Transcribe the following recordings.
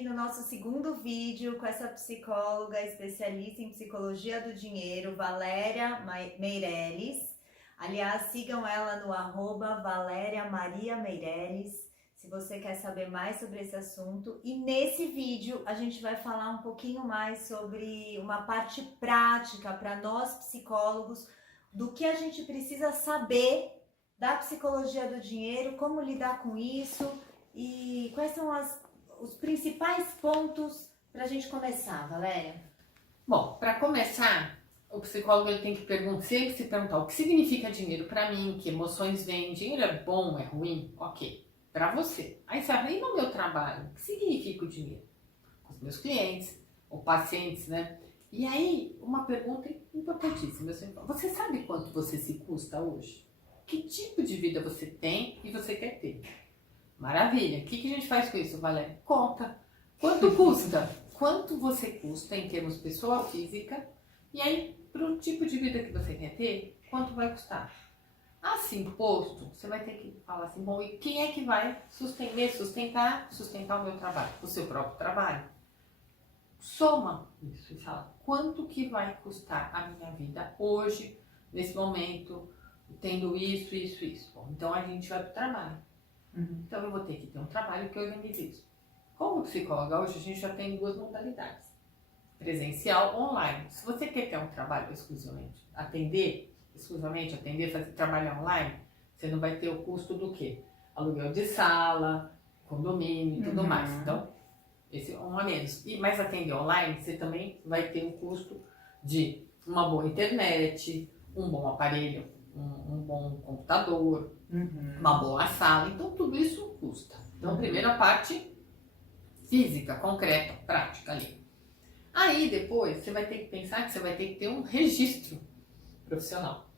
aqui no nosso segundo vídeo com essa psicóloga especialista em psicologia do dinheiro, Valéria Meirelles. Aliás, sigam ela no @ValériaMariaMeirelles, se você quer saber mais sobre esse assunto. E nesse vídeo a gente vai falar um pouquinho mais sobre uma parte prática para nós psicólogos, do que a gente precisa saber da psicologia do dinheiro, como lidar com isso e quais são os principais pontos para a gente começar, Valéria. Bom, para começar, o psicólogo ele tem que sempre se perguntar o que significa dinheiro para mim, que emoções vêm, dinheiro é bom, é ruim, ok, para você. Aí você vai, e no meu trabalho, o que significa o dinheiro? Com os meus clientes, ou pacientes, né? E aí, uma pergunta importantíssima, você sabe quanto você se custa hoje? Que tipo de vida você tem e você quer ter? Maravilha! O que a gente faz com isso, Valéria? Conta. Quanto custa? Quanto você custa em termos pessoa física? E aí, para o tipo de vida que você quer ter, quanto vai custar? Assim posto, você vai ter que falar assim, bom, e quem é que vai sustentar o meu trabalho? O seu próprio trabalho. Soma isso e fala, quanto que vai custar a minha vida hoje, nesse momento, tendo isso. Bom, então a gente vai para o trabalho. Então eu vou ter que ter um trabalho que organize isso. Como psicóloga, hoje a gente já tem duas modalidades. Presencial, online. Se você quer ter um trabalho exclusivamente, fazer trabalho online, você não vai ter o custo do quê? Aluguel de sala, condomínio e tudo mais. Então, esse é um a menos. Mas atender online, você também vai ter o custo de uma boa internet, um bom aparelho, um bom computador, uma boa sala. Então, tudo isso custa. Então, primeiro a parte física, concreta, prática ali. Aí, depois, você vai ter que pensar que você vai ter que ter um registro profissional.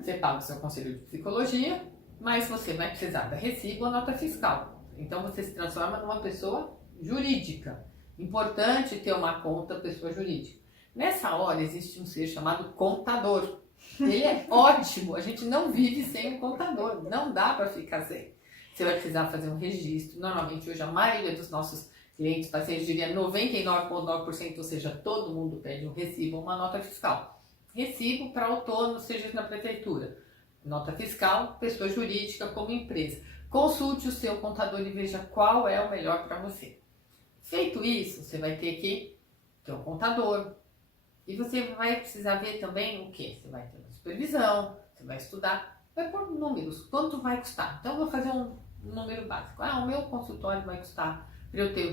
Você paga o seu conselho de psicologia, mas você vai precisar da recibo ou nota fiscal. Então, você se transforma numa pessoa jurídica. Importante ter uma conta pessoa jurídica. Nessa hora, existe um ser chamado contador. Ele é ótimo, a gente não vive sem um contador, não dá para ficar sem. Você vai precisar fazer um registro. Normalmente, hoje, a maioria dos nossos clientes, pacientes, diria 99,9%, ou seja, todo mundo pede um recibo ou uma nota fiscal. Recibo para autônomo, seja na prefeitura. Nota fiscal, pessoa jurídica como empresa. Consulte o seu contador e veja qual é o melhor para você. Feito isso, você vai ter que ter um contador. E você vai precisar ver também o quê? Você vai ter uma supervisão, você vai estudar, vai pôr números, quanto vai custar. Então, eu vou fazer um número básico. O meu consultório vai custar,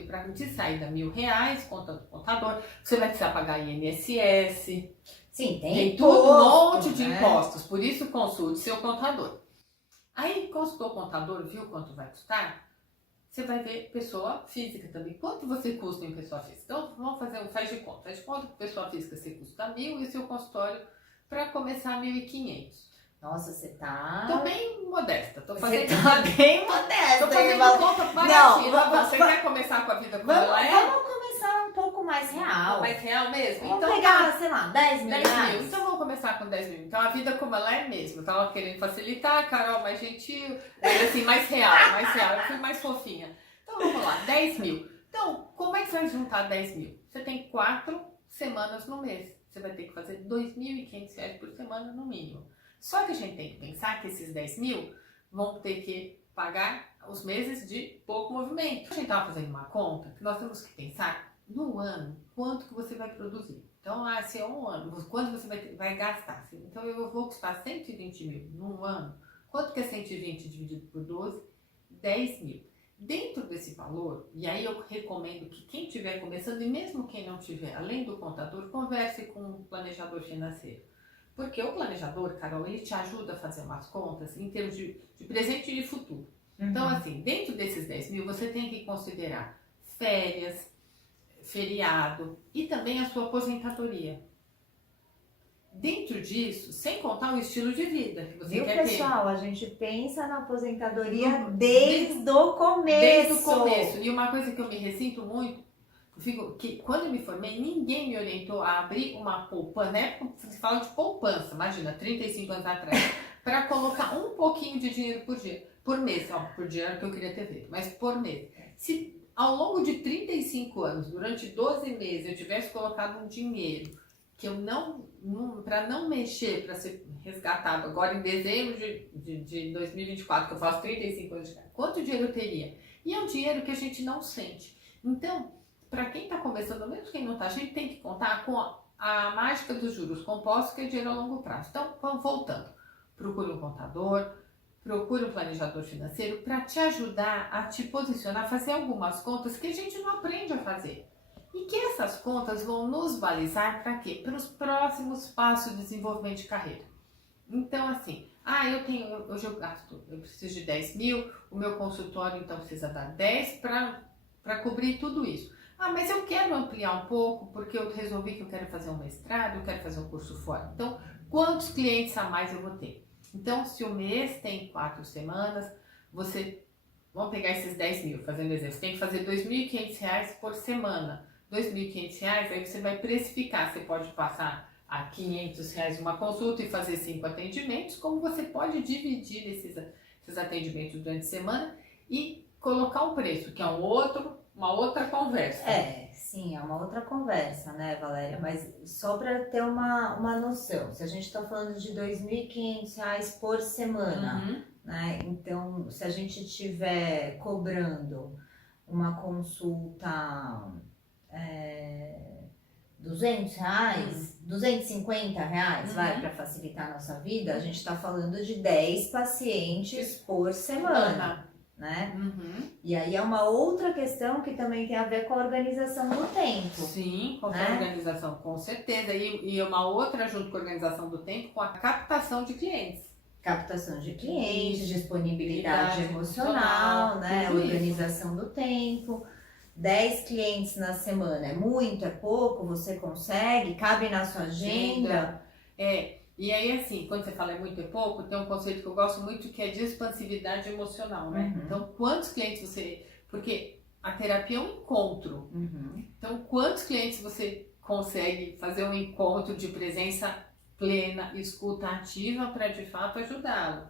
para de sair da R$1.000, conta do contador, você vai precisar pagar INSS. Sim, tem tudo, um monte de impostos, por isso consulte seu contador. Aí, consultou o contador, viu quanto vai custar? Você vai ver pessoa física também. Quanto você custa em pessoa física? Então, vamos fazer faz de conta. Faz de conta que pessoa física você custa 1.000 e o seu consultório, para começar, 1.500. Nossa, você tá... Tô bem modesta. Tô bem modesta. Tô fazendo conta baratinha. Você quer começar com a vida como ela é? Vamos começar um pouco mais real. Mais real mesmo? Vamos então pegar, sei lá, 10 mil. Então vamos começar com 10 mil. Então a vida como ela é mesmo. Eu tava querendo facilitar, a Carol mais gentil, assim, mais real. Eu fui mais fofinha. Então vamos lá, 10 mil. Então, como é que você vai juntar 10 mil? Você tem 4 semanas no mês. Você vai ter que fazer R$2.500 por semana no mínimo. Só que a gente tem que pensar que esses 10 mil vão ter que pagar os meses de pouco movimento. A gente estava fazendo uma conta que nós temos que pensar no ano quanto que você vai produzir. Então, se é um ano, quanto você vai gastar? Então, eu vou custar 120 mil num ano. Quanto que é 120 dividido por 12? 10 mil. Dentro desse valor, e aí eu recomendo que quem estiver começando, e mesmo quem não tiver, além do contador, converse com um planejador financeiro. Porque o planejador, Carol, ele te ajuda a fazer umas contas em termos de presente e de futuro. Então, assim, dentro desses 10 mil, você tem que considerar férias, feriado e também a sua aposentadoria. Dentro disso, sem contar o estilo de vida que você quer ter. Pessoal, a gente pensa na aposentadoria desde o começo. Desde o começo. E uma coisa que eu me ressinto muito, que quando eu me formei, ninguém me orientou a abrir uma poupança, né? Se fala de poupança, imagina, 35 anos atrás, para colocar um pouquinho de dinheiro por dia, por mês, por dia era o que eu queria ter feito, mas por mês. Se ao longo de 35 anos, durante 12 meses, eu tivesse colocado um dinheiro que eu para não mexer, para ser resgatado agora em dezembro de 2024, que eu faço 35 anos de casa, quanto dinheiro eu teria? E é um dinheiro que a gente não sente. Então, para quem está começando, mesmo quem não está, a gente tem que contar com a mágica dos juros compostos, que é dinheiro a longo prazo. Então, vamos voltando. Procure um contador, procure um planejador financeiro para te ajudar a te posicionar, a fazer algumas contas que a gente não aprende a fazer. E que essas contas vão nos balizar para quê? Para os próximos passos de desenvolvimento de carreira. Então, assim, hoje eu preciso de 10 mil, o meu consultório então precisa dar 10 para cobrir tudo isso. Mas eu quero ampliar um pouco porque eu resolvi que eu quero fazer um mestrado, eu quero fazer um curso fora. Então, quantos clientes a mais eu vou ter? Então, se o mês tem 4 semanas, vamos pegar esses 10 mil, fazendo exemplo, você tem que fazer R$2.500 por semana. R$2.500, aí você vai precificar, você pode passar a R$500 uma consulta e fazer 5 atendimentos, como você pode dividir esses atendimentos durante a semana e colocar um preço, que é uma outra conversa. Sim, é uma outra conversa, né, Valéria? Mas só para ter uma noção, se a gente está falando de R$2.500 por semana, né? Então, se a gente estiver cobrando uma consulta R$200, R$250, vai, para facilitar a nossa vida, a gente está falando de 10 pacientes por semana. Né? E aí é uma outra questão que também tem a ver com a organização do tempo. Sim, com a organização, com certeza. E uma outra junto com a organização do tempo, com a captação de clientes. Captação de clientes, disponibilidade emocional, né? Organização do tempo. 10 clientes na semana é muito, é pouco? Você consegue? Cabe na sua agenda? E aí, assim, quando você fala é muito e pouco, tem um conceito que eu gosto muito que é de expansividade emocional, né? Então, quantos clientes você... Porque a terapia é um encontro. Então, quantos clientes você consegue fazer um encontro de presença plena, escuta ativa para, de fato, ajudá-lo?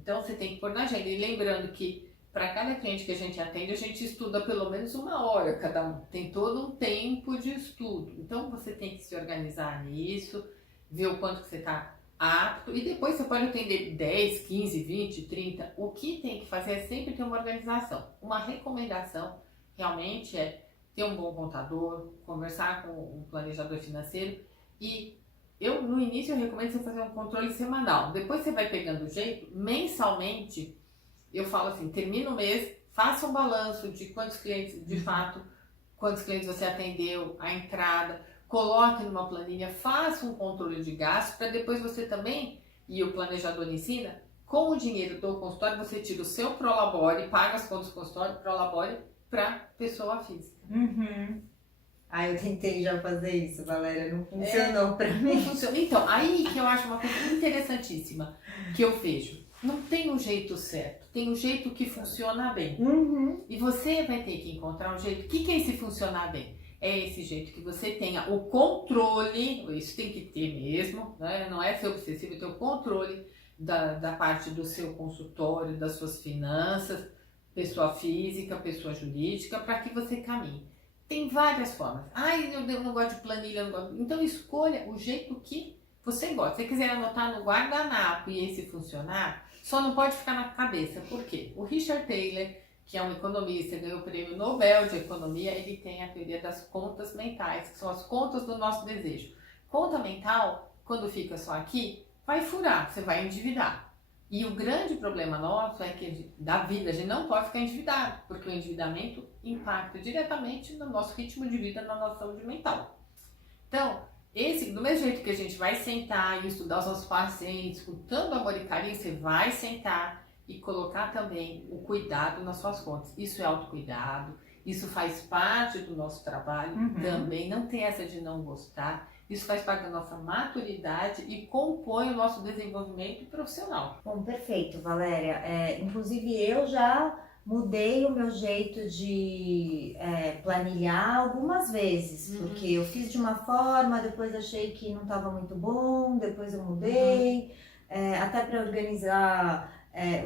Então, você tem que pôr na agenda. E lembrando que, para cada cliente que a gente atende, a gente estuda pelo menos 1 hora cada um. Tem todo um tempo de estudo. Então, você tem que se organizar nisso, ver o quanto que você está apto e depois você pode atender 10, 15, 20, 30. O que tem que fazer é sempre ter uma organização. Uma recomendação realmente é ter um bom contador, conversar com um planejador financeiro e no início eu recomendo você fazer um controle semanal. Depois você vai pegando o jeito, mensalmente eu falo assim, termina o mês, faça um balanço de quantos clientes de fato, quantos clientes você atendeu, a entrada, coloque numa planilha, faça um controle de gastos para depois você também, e o planejador ensina, com o dinheiro do consultório você tira o seu Prolabore, paga as contas do consultório, Prolabore para pessoa física. Eu tentei já fazer isso, Valéria, não funcionou para mim. Não funciona. Então, aí que eu acho uma coisa interessantíssima que eu vejo. Não tem um jeito certo, tem um jeito que funciona bem. E você vai ter que encontrar um jeito. O que é esse funcionar bem? É esse jeito que você tenha o controle, isso tem que ter mesmo, né? Não é ser obsessivo, ter o controle da parte do seu consultório, das suas finanças, pessoa física, pessoa jurídica, para que você caminhe. Tem várias formas. Eu não gosto de planilha, não gosto. Então escolha o jeito que você gosta. Se você quiser anotar no guardanapo e esse funcionar, só não pode ficar na cabeça. Por quê? O Richard Thaler, que é um economista, ganhou o prêmio Nobel de Economia, ele tem a teoria das contas mentais, que são as contas do nosso desejo. Conta mental, quando fica só aqui, vai furar, você vai endividar. E o grande problema nosso é que da vida a gente não pode ficar endividado, porque o endividamento impacta diretamente no nosso ritmo de vida, na nossa saúde mental. Então, do mesmo jeito que a gente vai sentar e estudar os nossos pacientes, com tanto amor e carinho, você vai sentar e colocar também o cuidado nas suas contas. Isso é autocuidado, isso faz parte do nosso trabalho também, não tem essa de não gostar, isso faz parte da nossa maturidade e compõe o nosso desenvolvimento profissional. Bom, perfeito, Valéria. Inclusive eu já mudei o meu jeito de planilhar algumas vezes, porque eu fiz de uma forma, depois achei que não estava muito bom, depois eu mudei, até para organizar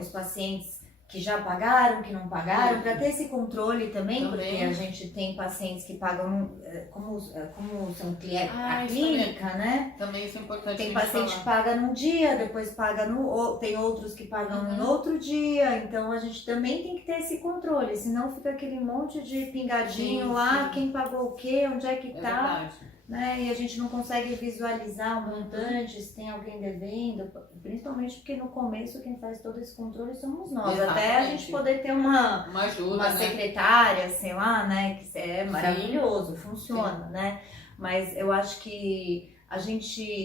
os pacientes que já pagaram, que não pagaram, para ter esse controle também, porque a gente tem pacientes que pagam, como são clientes, a clínica, né? Também isso é importante. Tem paciente que paga num dia, depois paga tem outros que pagam em outro dia, então a gente também tem que ter esse controle, senão fica aquele monte de pingadinho lá, quem pagou o quê, onde é que tá. Verdade. Né? E a gente não consegue visualizar o montante, se tem alguém devendo, principalmente porque no começo quem faz todo esse controle somos nós. Exatamente. Até a gente poder ter uma ajuda, uma né? secretária, sei lá, né? Que é maravilhoso, funciona, né? Mas eu acho que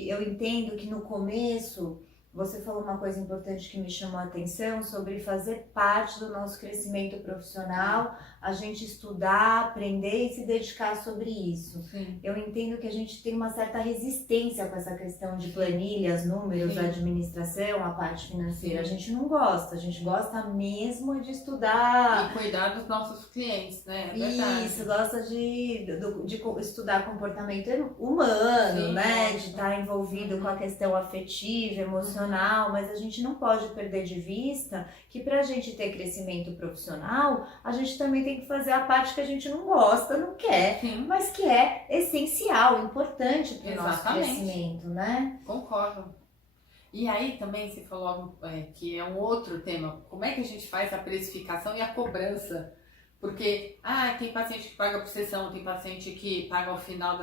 eu entendo que no começo você falou uma coisa importante que me chamou a atenção sobre fazer parte do nosso crescimento profissional, a gente estudar, aprender e se dedicar sobre isso. Sim. Eu entendo que a gente tem uma certa resistência com essa questão de planilhas, números, administração, a parte financeira. A gente não gosta, a gente gosta mesmo de estudar. E cuidar dos nossos clientes, né? É verdade. Isso, gosta de estudar comportamento humano, né? De estar envolvido com a questão afetiva, emocional, mas a gente não pode perder de vista que pra gente ter crescimento profissional, a gente também tem que fazer a parte que a gente não gosta, não quer, mas que é essencial, importante para o nosso crescimento, né? Concordo. E aí também você falou que é um outro tema, como é que a gente faz a precificação e a cobrança? Porque tem paciente que paga por sessão, tem paciente que paga ao final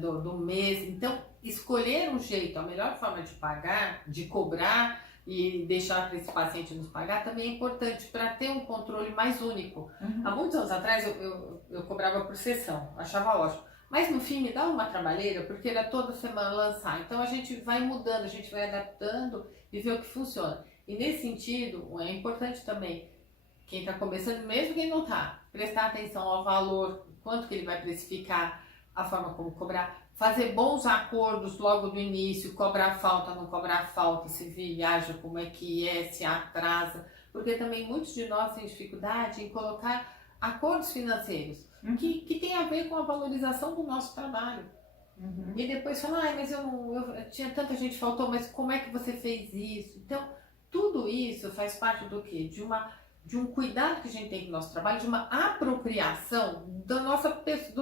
do mês, então escolher um jeito, a melhor forma de pagar, de cobrar e deixar para esse paciente nos pagar também é importante para ter um controle mais único. Há muitos anos atrás eu cobrava por sessão, achava ótimo. Mas no fim me dava uma trabalheira, porque era toda semana lançar. Então a gente vai mudando, a gente vai adaptando e vê o que funciona. E nesse sentido, é importante também, quem está começando, mesmo quem não está, prestar atenção ao valor, quanto que ele vai precificar, a forma como cobrar, fazer bons acordos logo do início, cobrar falta, não cobrar falta, se viaja, como é que é, se atrasa. Porque também muitos de nós têm dificuldade em colocar acordos financeiros. Que tem a ver com a valorização do nosso trabalho. E depois falar, mas tinha tanta gente que faltou, mas como é que você fez isso? Então, tudo isso faz parte do quê? De um cuidado que a gente tem com o nosso trabalho, de uma apropriação do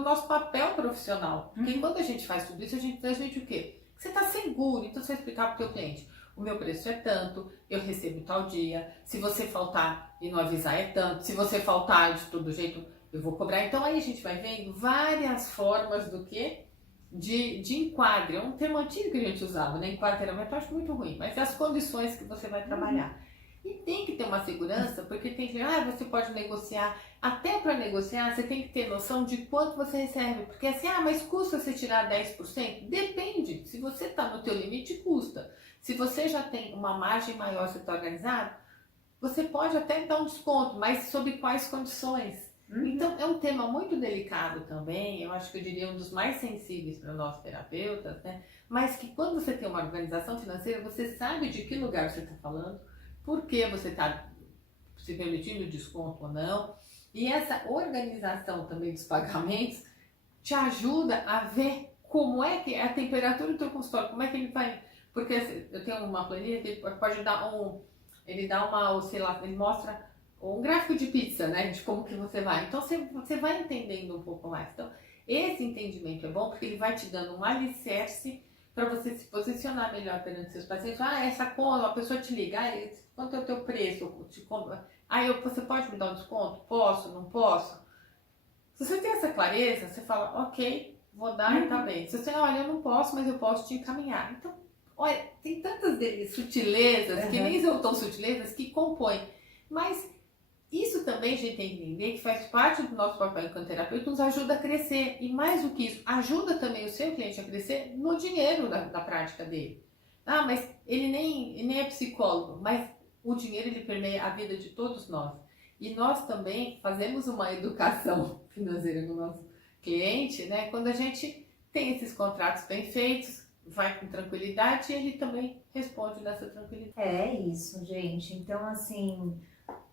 nosso papel profissional. Porque quando a gente faz tudo isso, a gente transmite o quê? Que você está seguro, então você vai explicar para o teu cliente. O meu preço é tanto, eu recebo tal dia, se você faltar e não avisar é tanto, se você faltar de todo jeito eu vou cobrar. Então aí a gente vai vendo várias formas do que? De enquadre. É um termo antigo que a gente usava, né? Enquadramento eu acho muito ruim, mas é as condições que você vai trabalhar. E tem que ter uma segurança, porque tem que você pode negociar. Até para negociar, você tem que ter noção de quanto você recebe. Porque assim, mas custa você tirar 10%? Depende. Se você está no teu limite, custa. Se você já tem uma margem maior, você está organizado, você pode até dar um desconto, mas sob quais condições? Então, é um tema muito delicado também, eu acho que eu diria um dos mais sensíveis para nós terapeutas, né? Mas que quando você tem uma organização financeira, você sabe de que lugar você está falando, por que você está se permitindo desconto ou não, e essa organização também dos pagamentos te ajuda a ver como é que é a temperatura do teu consultório, como é que ele vai... Porque eu tenho uma planilha que ele pode dar ele mostra um gráfico de pizza, né? De como que você vai. Então você vai entendendo um pouco mais. Então, esse entendimento é bom porque ele vai te dando um alicerce para você se posicionar melhor perante seus pacientes. Essa conta, a pessoa te liga, quanto é o teu preço? Você pode me dar um desconto? Posso, não posso? Se você tem essa clareza, você fala, ok, vou dar e tá bem. Se você, olha, eu não posso, mas eu posso te encaminhar. Então, olha, tem tantas sutilezas, que nem são tão sutilezas, que compõem. Mas isso também a gente tem que entender que faz parte do nosso papel enquanto terapeuta, nos ajuda a crescer. E mais do que isso, ajuda também o seu cliente a crescer no dinheiro da prática dele. Mas ele nem é psicólogo, mas o dinheiro ele permeia a vida de todos nós. E nós também fazemos uma educação financeira no nosso cliente, né? Quando a gente tem esses contratos bem feitos, vai com tranquilidade e ele também responde nessa tranquilidade. É isso, gente. Então, assim,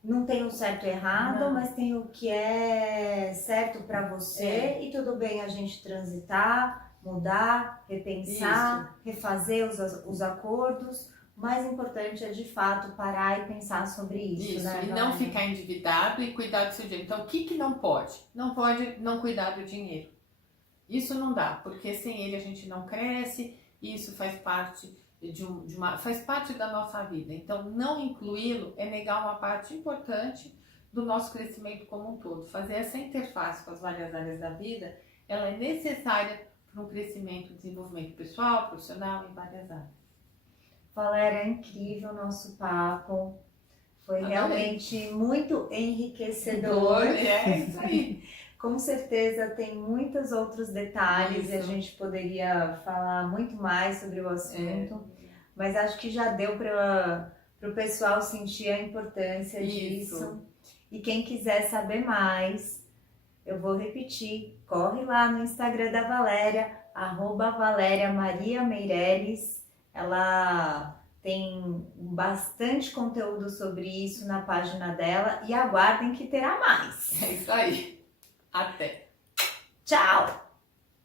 não tem o certo e errado, mas tem o que é certo para você e tudo bem a gente transitar, mudar, repensar, refazer os acordos, O mais importante é, de fato, parar e pensar sobre isso, né? E não ficar endividado e cuidar do seu dinheiro. Então, o que que não pode? Não pode não cuidar do dinheiro. Isso não dá, porque sem ele a gente não cresce, e isso faz parte faz parte da nossa vida. Então, não incluí-lo é negar uma parte importante do nosso crescimento como um todo. Fazer essa interface com as várias áreas da vida, ela é necessária para um crescimento, desenvolvimento pessoal, profissional, em várias áreas. Valéria, é incrível o nosso papo. Foi realmente muito enriquecedor. É isso aí. Com certeza tem muitos outros detalhes e a Isso. gente poderia falar muito mais sobre o assunto, mas acho que já deu para o pessoal sentir a importância disso. E quem quiser saber mais, eu vou repetir, corre lá no Instagram da Valéria, @ValériaMariaMeireles. Ela tem bastante conteúdo sobre isso na página dela e aguardem que terá mais. É isso aí. Até. Tchau!